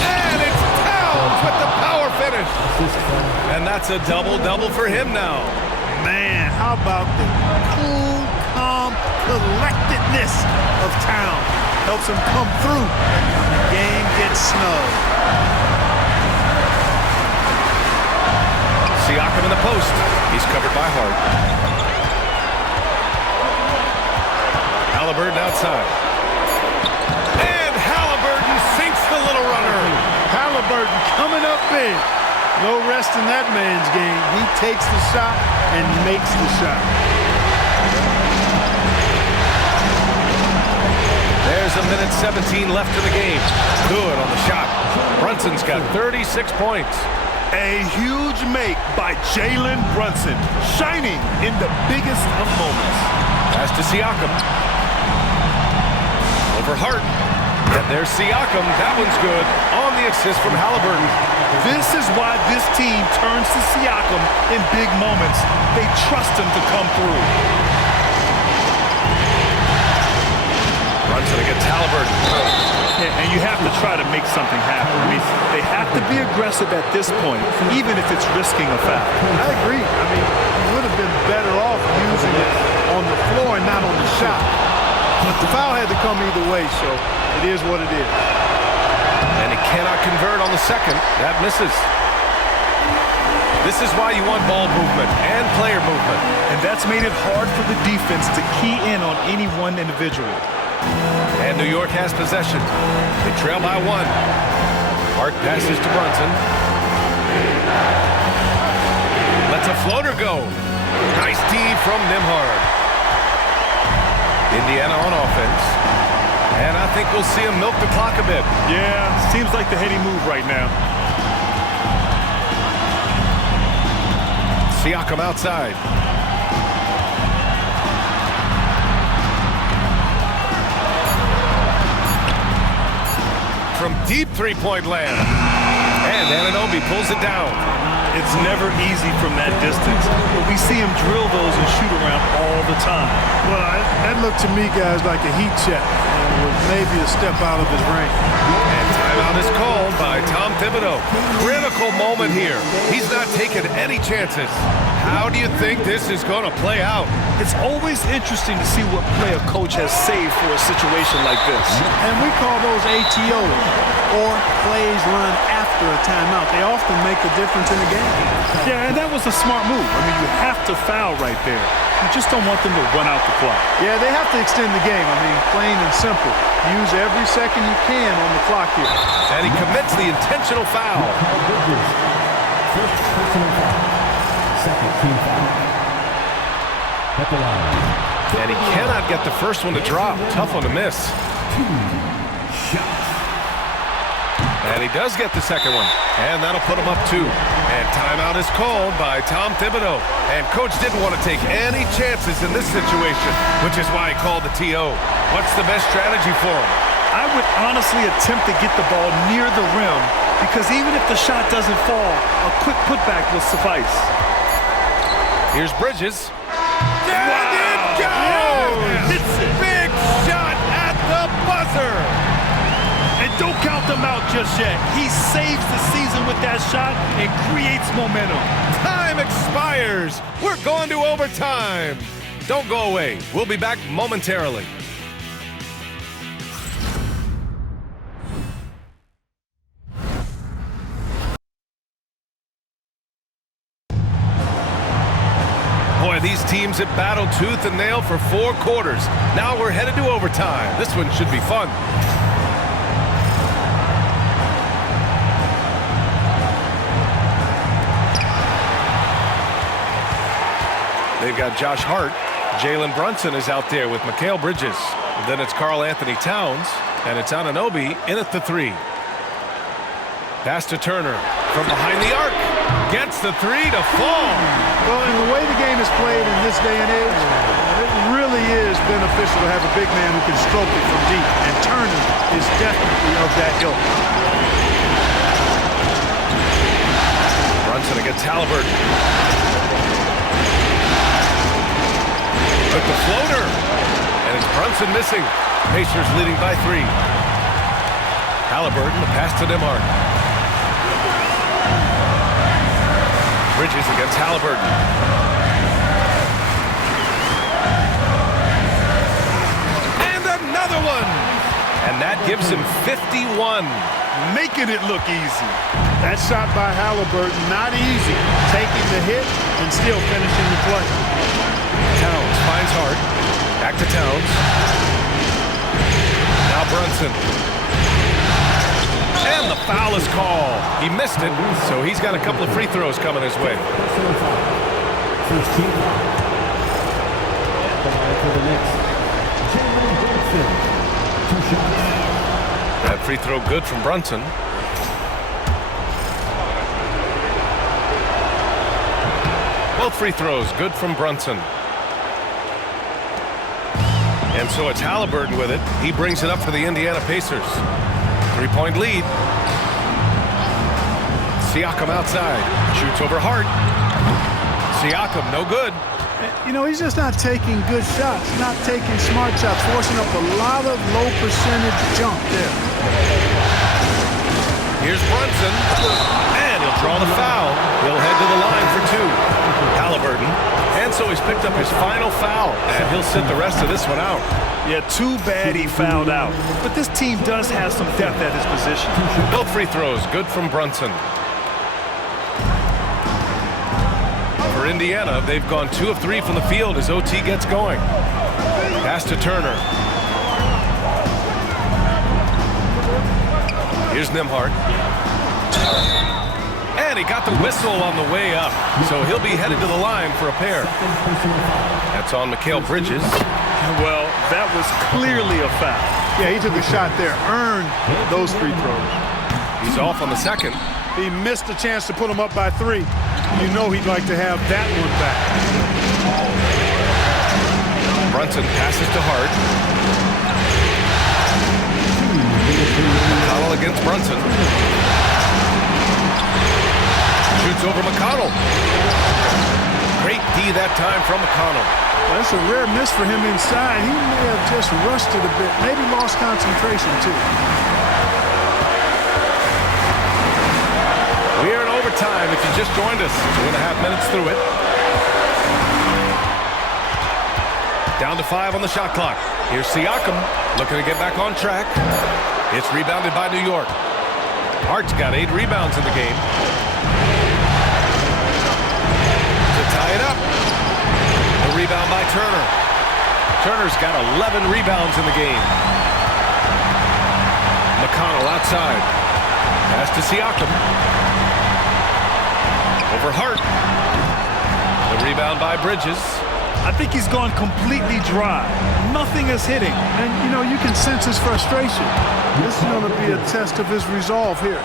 And it's Towns with the power finish. And that's a double-double for him now. Man, how about the cool, calm collectedness of Towns? Helps him come through. The game gets snug. Siakam in the post. He's covered by Hart. Halliburton outside. And Halliburton sinks the little runner. Halliburton coming up big. No rest in that man's game. He takes the shot and makes the shot. There's a minute 17 left in the game. Good on the shot. Brunson's got 36 points. A huge make by Jalen Brunson, shining in the biggest of moments. Pass to Siakam. Over Hart. And there's Siakam. That one's good. On the assist from Halliburton. This is why this team turns to Siakam in big moments. They trust him to come through. Brunson against Halliburton. Yeah, and you have to try to make something happen. I mean, they have to be aggressive at this point, even if it's risking a foul. I agree. I mean, he would have been better off using it on the floor and not on the shot. But the foul had to come either way, so it is what it is. And he cannot convert on the second. That misses. This is why you want ball movement and player movement. And that's made it hard for the defense to key in on any one individual. And New York has possession. They trail by 1. Hart passes to Brunson. Lets a floater go. Nice D from Nembhard. Indiana on offense. And I think we'll see him milk the clock a bit. Yeah, seems like the heady move right now. Siakam outside. From deep three-point land. And Anunoby pulls it down. It's never easy from that distance, but we see him drill those and shoot around all the time. Well, that looked to me, guys, like a heat check. Was maybe a step out of his range. And timeout is called by Tom Thibodeau. Critical moment here. He's not taking any chances. How do you think this is going to play out? It's always interesting to see what play a coach has saved for a situation like this. And we call those ATOs, or plays run after a timeout. They often make the difference in the game. Yeah, and that was a smart move. I mean, you have to foul right there. You just don't want them to run out the clock. Yeah, they have to extend the game. I mean, plain and simple. Use every second you can on the clock here. And he commits the intentional foul. First personal foul. Second team foul. At the line. And he cannot get the first one to drop. Tough one to miss. 2 shots. And he does get the second one. And that'll put him up 2. And timeout is called by Tom Thibodeau. And coach didn't want to take any chances in this situation, which is why he called the TO. What's the best strategy for him? I would honestly attempt to get the ball near the rim, because even if the shot doesn't fall, a quick putback will suffice. Here's Bridges. There it goes! It's a big shot at the buzzer! And don't count them out just yet. He saves the season with that shot and creates momentum. Time expires. We're going to overtime. Don't go away. We'll be back momentarily. Boy, these teams have battled tooth and nail for 4 quarters. Now we're headed to overtime. This one should be fun. They've got Josh Hart. Jalen Brunson is out there with Mikal Bridges. And then it's Karl Anthony Towns, and it's Anunoby in at the 3. Pass to Turner from behind the arc. Gets the 3 to fall. Well, in the way the game is played in this day and age, it really is beneficial to have a big man who can stroke it from deep, and Turner is definitely of that ilk. Brunson against Halliburton. Took the floater, and it's Brunson missing. Pacers leading by 3. Halliburton, the pass to Nembhard. Bridges against Halliburton. And another one! And that gives him 51. Making it look easy. That shot by Halliburton, not easy. Taking the hit and still finishing the play. Towns finds Hart. Back to Towns. Now Brunson. And the foul is called. He missed it, so he's got a couple of free throws coming his way. First team foul. At the line for the Knicks. Jalen Brunson. 2 shots. That free throw good from Brunson. Both free throws good from Brunson. And so it's Halliburton with it. He brings it up for the Indiana Pacers. 3-point lead. Siakam outside. Shoots over Hart. Siakam, no good. You know, he's just not taking good shots, not taking smart shots, forcing up a lot of low percentage jump there. Here's Brunson. And he'll draw the foul. He'll head to the line for 2. Halliburton. And so he's picked up his final foul, and he'll sit the rest of this one out. Yeah, too bad he fouled out. But this team does have some depth at his position. Both free throws good from Brunson. For Indiana, they've gone 2 of 3 from the field as OT gets going. Pass to Turner. Here's Nembhard. And And he got the whistle on the way up, so he'll be headed to the line for a pair. That's on Mikal Bridges. Well, that was clearly a foul. Yeah, he took a shot there, earned those free throws. He's off on the second. He missed a chance to put him up by 3. You know he'd like to have that one back. Brunson passes to Hart. McConnell against Brunson. Shoots over McConnell. Great D that time from McConnell. Well, that's a rare miss for him inside. He may have just rushed it a bit, maybe lost concentration too. We are in overtime if you just joined us. 2.5 minutes through it. Down to 5 on the shot clock. Here's Siakam looking to get back on track. It's rebounded by New York. Hart's got 8 rebounds in the game. To tie it up. A rebound by Turner. Turner's got 11 rebounds in the game. McConnell outside. Pass to Siakam. Over Hart. The rebound by Bridges. I think he's gone completely dry. Nothing is hitting. And, you know, you can sense his frustration. This is going to be a test of his resolve here.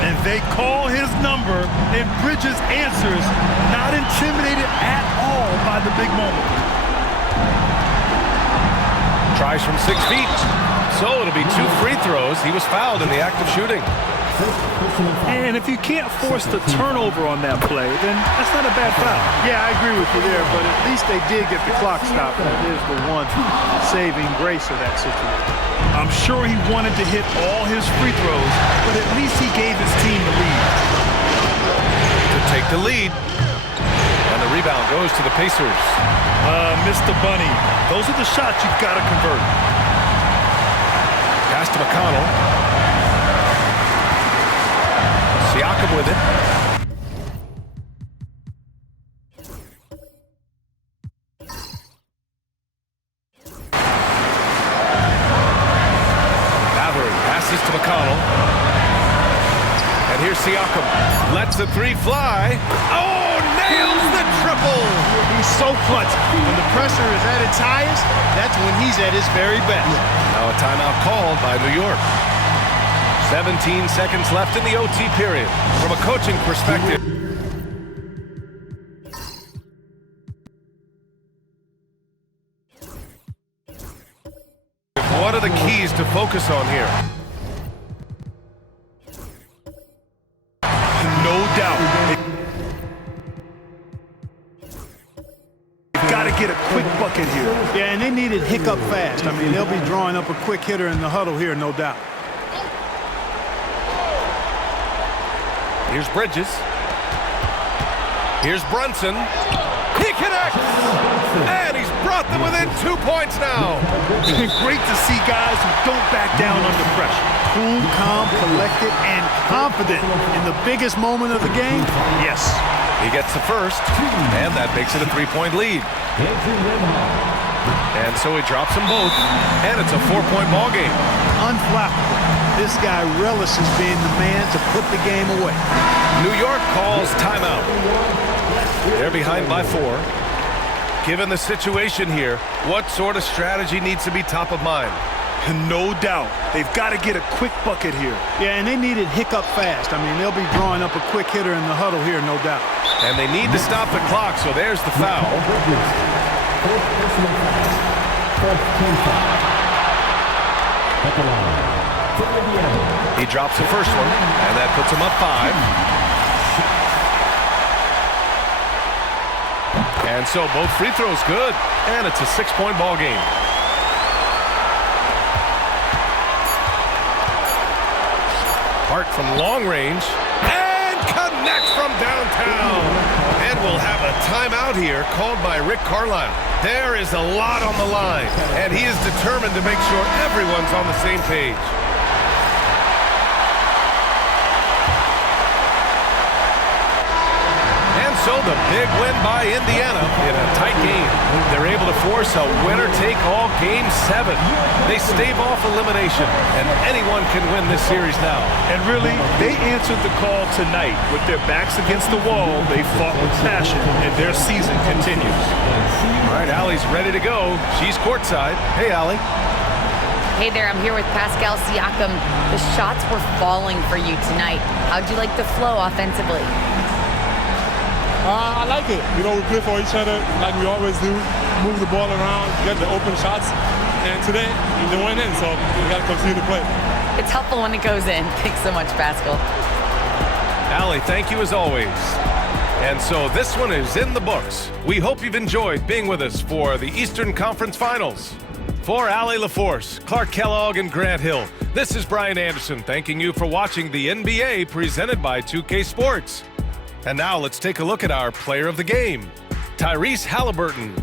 And they call his number, and Bridges answers, not intimidated at all by the big moment. Tries from 6 feet. So it'll be 2 free throws. He was fouled in the act of shooting. And if you can't force the turnover on that play, then that's not a bad foul. Yeah, I agree with you there, but at least they did get the clock stopped. That is the one saving grace of that situation. I'm sure he wanted to hit all his free throws, but at least he gave his team the lead. To take the lead. And the rebound goes to the Pacers. Mr. Bunny, those are the shots you've got to convert. Pass to McConnell. Siakam with it. Avery passes to McConnell. And here's Siakam. Lets the 3 fly. Oh, nails the triple. He's so clutch. When the pressure is at its highest, that's when he's at his very best. Now a timeout called by New York. 17 seconds left in the OT period. From a coaching perspective, what are the keys to focus on here? No doubt. They've got to get a quick bucket here. Yeah, and they need it hiccup fast. I mean, they'll be drawing up a quick hitter in the huddle here, no doubt. Here's Bridges. Here's Brunson. He connects! And he's brought them within 2 points now. Great to see guys who don't back down under pressure. Cool, calm, collected, and confident in the biggest moment of the game. Yes. He gets the first, and that makes it a 3-point lead. And so he drops them both, and it's a 4-point ball game. Unflappable. This guy relishes being the man to put the game away. New York calls timeout. They're behind by 4. Given the situation here, what sort of strategy needs to be top of mind? No doubt. They've got to get a quick bucket here. Yeah, and they need it hiccup fast. I mean, they'll be drawing up a quick hitter in the huddle here, no doubt. And they need to stop the clock, so there's the foul. He drops the first one, and that puts him up 5. And so both free throws good, and it's a 6-point ball game. Hart from long range, and connects from downtown. And we'll have a timeout here called by Rick Carlisle. There is a lot on the line, and he is determined to make sure everyone's on the same page. And so the big win by Indiana in a tight game. They're able to force a winner-take-all Game 7. They stave off elimination, and anyone can win this series now. And really, they answered the call tonight. With their backs against the wall, they fought with passion, and their season continues. All right, Allie's ready to go. She's courtside. Hey, Allie. Hey there, I'm here with Pascal Siakam. The shots were falling for you tonight. How'd you like the flow offensively? I like it. You know, we play for each other like we always do. Move the ball around, get the open shots. And today, they went in, so we got to continue to play. It's helpful when it goes in. Thanks so much, Pascal. Allie, thank you as always. And so this one is in the books. We hope you've enjoyed being with us for the Eastern Conference Finals. For Allie LaForce, Clark Kellogg, and Grant Hill, this is Brian Anderson thanking you for watching the NBA presented by 2K Sports. And now let's take a look at our player of the game, Tyrese Halliburton.